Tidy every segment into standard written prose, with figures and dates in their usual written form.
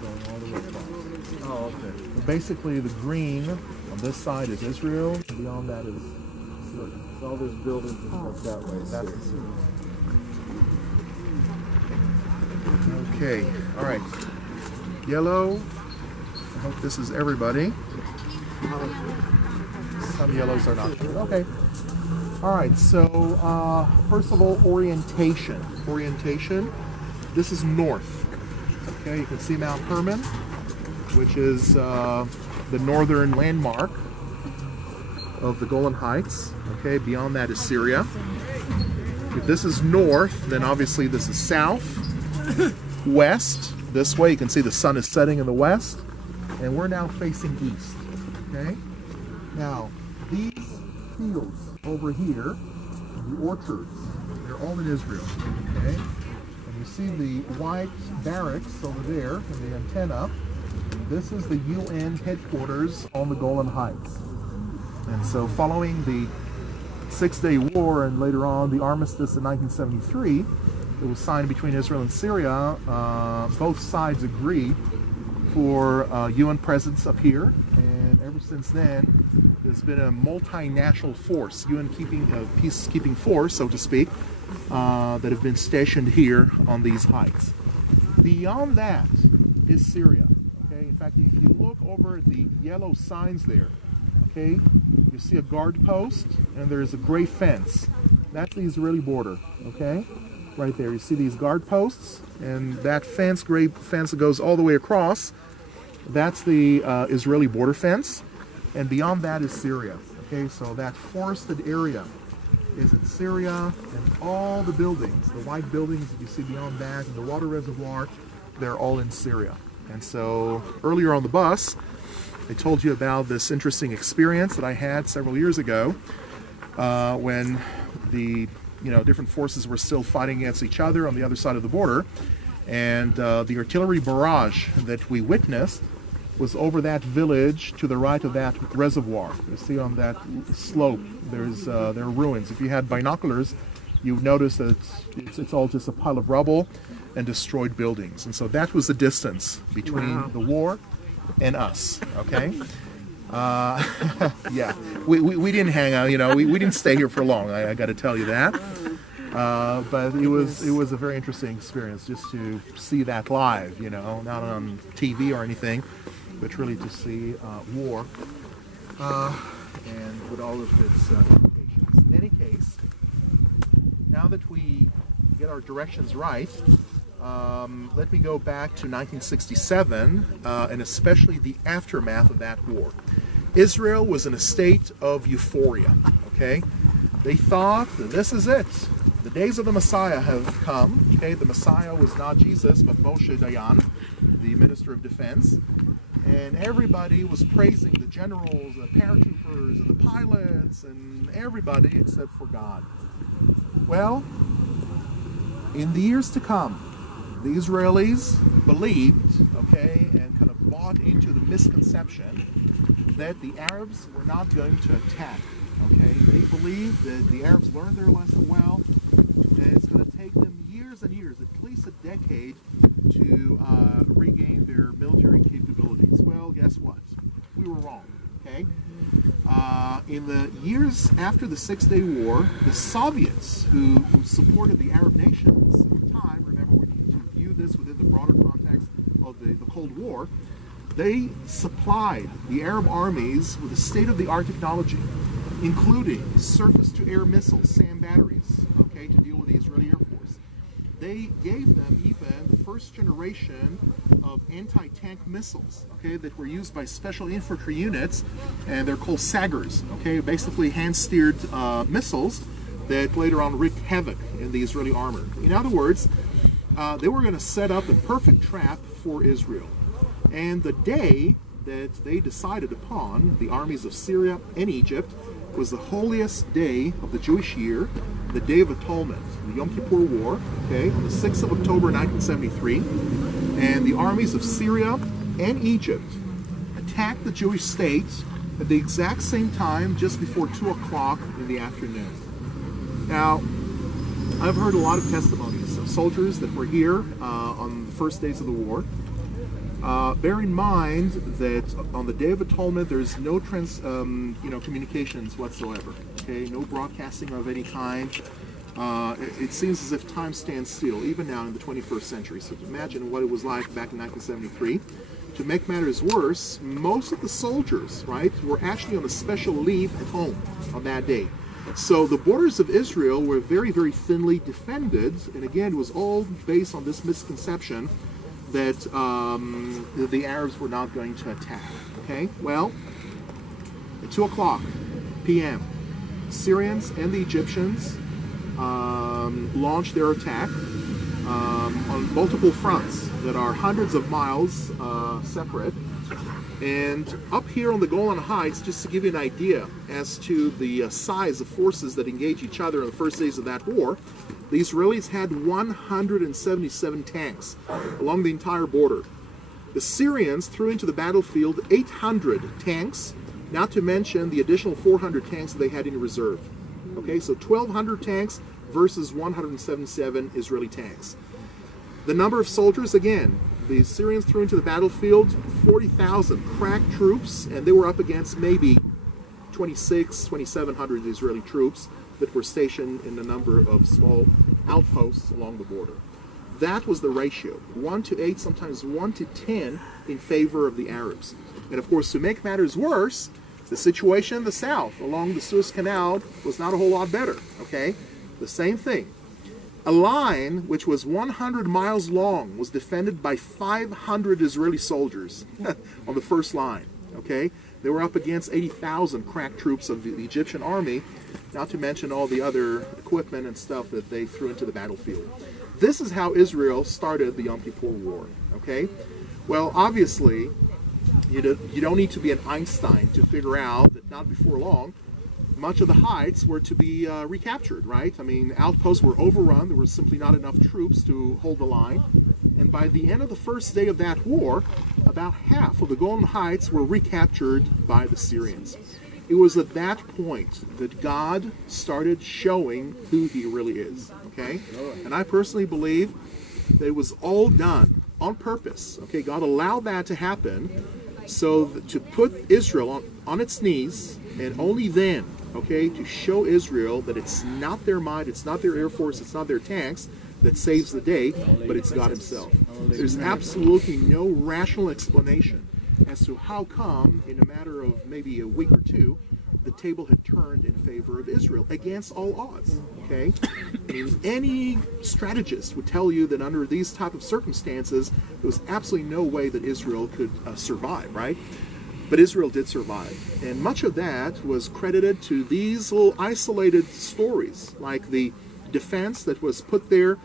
going all the way across. Oh, okay. So basically, the green on this side is Israel, and beyond that is Syria. So all those buildings and stuff that way. That's Syria. Okay, all right. Yellow. I hope this is everybody. Some yellows are not sure. Okay. All right, so first of all, orientation. Orientation. This is north. Okay, you can see Mount Hermon, which is the northern landmark of the Golan Heights. Okay, beyond that is Syria. If this is north, then obviously this is south. West, this way, you can see the sun is setting in the west. And we're now facing east. Okay? Now, these fields over here, the orchards, they're all in Israel. Okay? And you see the white barracks over there and the antenna. This is the UN headquarters on the Golan Heights. And so following the Six-Day War and later on the armistice in 1973, it was signed between Israel and Syria. Both sides agreed for UN presence up here, and ever since then, there's been a multinational force, UN peacekeeping force, so to speak, that have been stationed here on these heights. Beyond that is Syria. Okay, in fact, if you look over at the yellow signs there, okay, you see a guard post, and there's a gray fence. That's the Israeli border. Okay. Right there, you see these guard posts, and that fence, gray fence that goes all the way across, that's the Israeli border fence, and beyond that is Syria. Okay, so that forested area is in Syria, and all the buildings, the white buildings that you see beyond that, and the water reservoir, they're all in Syria. And so earlier on the bus, I told you about this interesting experience that I had several years ago when the different forces were still fighting against each other on the other side of the border. And the artillery barrage that we witnessed was over that village to the right of that reservoir. You see on that slope, there are ruins. If you had binoculars, you'd notice that it's all just a pile of rubble and destroyed buildings. And so that was the distance between the war and us, okay? Yeah, we didn't hang out, we didn't stay here for long, I got to tell you that. But it was a very interesting experience just to see that live, not on TV or anything, but really to see war and with all of its implications. In any case, now that we get our directions right, let me go back to 1967 and especially the aftermath of that war. Israel was in a state of euphoria, okay? They thought that this is it. The days of the Messiah have come. Okay, the Messiah was not Jesus, but Moshe Dayan, the Minister of Defense. And everybody was praising the generals, the paratroopers, and the pilots, and everybody except for God. Well, in the years to come, the Israelis believed, okay, and kind of bought into the misconception that the Arabs were not going to attack. Okay, they believed that the Arabs learned their lesson well, and it's going to take them years and years, at least a decade, to regain their military capabilities. Well, guess what? We were wrong. Okay. In the years after the Six-Day War, the Soviets, who supported the Arab nations at the time, remember we need to view this within the broader context of the Cold War, they supplied the Arab armies with a state-of-the-art technology, including surface-to-air missiles, SAM batteries, okay, to deal with the Israeli Air Force. They gave them even the first generation of anti-tank missiles, okay, that were used by special infantry units, and they're called SAGers, okay, basically hand-steered missiles that later on wreaked havoc in the Israeli armor. In other words, they were going to set up the perfect trap for Israel. And the day that they decided upon, the armies of Syria and Egypt, was the holiest day of the Jewish year, the Day of Atonement, the Yom Kippur War, okay, on the 6th of October 1973. And the armies of Syria and Egypt attacked the Jewish state at the exact same time, just before 2 o'clock in the afternoon. Now, I've heard a lot of testimonies of soldiers that were here on the first days of the war. Bear in mind that on the Day of Atonement, there's no communications whatsoever. Okay, no broadcasting of any kind. It seems as if time stands still, even now in the 21st century. So imagine what it was like back in 1973. To make matters worse, most of the soldiers, right, were actually on a special leave at home on that day. So the borders of Israel were very, very thinly defended, and again, it was all based on this misconception that the Arabs were not going to attack. Okay, well, at 2 o'clock p.m., Syrians and the Egyptians launched their attack on multiple fronts that are hundreds of miles separate. And up here on the Golan Heights, just to give you an idea as to the size of forces that engaged each other in the first days of that war, the Israelis had 177 tanks along the entire border. The Syrians threw into the battlefield 800 tanks, not to mention the additional 400 tanks that they had in reserve. Okay, so 1,200 tanks versus 177 Israeli tanks. The number of soldiers, again, the Syrians threw into the battlefield 40,000 crack troops, and they were up against maybe 2,700 Israeli troops that were stationed in a number of small outposts along the border. That was the ratio, 1 to 8, sometimes 1 to 10 in favor of the Arabs. And of course, to make matters worse, the situation in the south along the Suez Canal was not a whole lot better, okay? The same thing. A line which was 100 miles long was defended by 500 Israeli soldiers on the first line, okay? They were up against 80,000 crack troops of the Egyptian army, not to mention all the other equipment and stuff that they threw into the battlefield. This is how Israel started the Yom Kippur War, okay? Well, obviously, you don't need to be an Einstein to figure out that not before long, much of the heights were to be recaptured, right? I mean, outposts were overrun. There was simply not enough troops to hold the line. And by the end of the first day of that war, about half of the Golan Heights were recaptured by the Syrians. It was at that point that God started showing who he really is, okay? And I personally believe that it was all done on purpose, okay? God allowed that to happen so that to put Israel on its knees, and only then, okay, to show Israel that it's not their might, it's not their air force, it's not their tanks that saves the day, but it's God himself. There's absolutely no rational explanation as to how come, in a matter of maybe a week or two, the table had turned in favor of Israel against all odds, okay? I mean, any strategist would tell you that under these type of circumstances, there was absolutely no way that Israel could survive, right? But Israel did survive. And much of that was credited to these little isolated stories, like the defense that was put there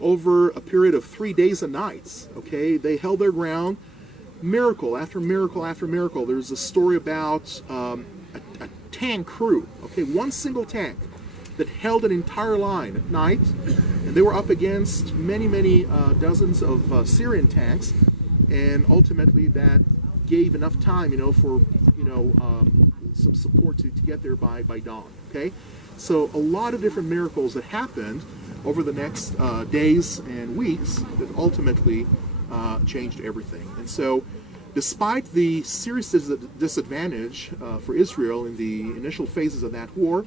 over a period of 3 days and nights, okay? They held their ground, miracle after miracle after miracle. There's a story about a tank crew, okay, one single tank that held an entire line at night, and they were up against many dozens of Syrian tanks, and ultimately that gave enough time, for some support to get there by dawn. Okay, so a lot of different miracles that happened over the next days and weeks that ultimately changed everything. And so, despite the serious disadvantage for Israel in the initial phases of that war,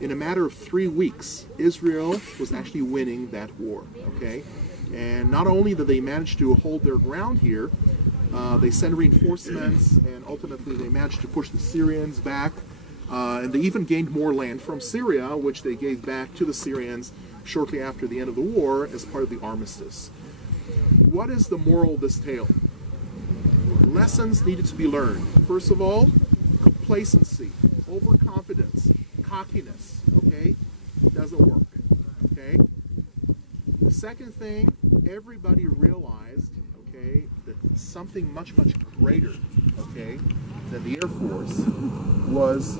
in a matter of 3 weeks, Israel was actually winning that war. Okay, and not only did they manage to hold their ground here, they sent reinforcements, and ultimately they managed to push the Syrians back, and they even gained more land from Syria, which they gave back to the Syrians shortly after the end of the war as part of the armistice. What is the moral of this tale? Lessons needed to be learned. First of all, complacency, overconfidence, cockiness, okay, doesn't work, okay? The second thing, everybody realized, okay, that something much greater, okay, than the Air Force was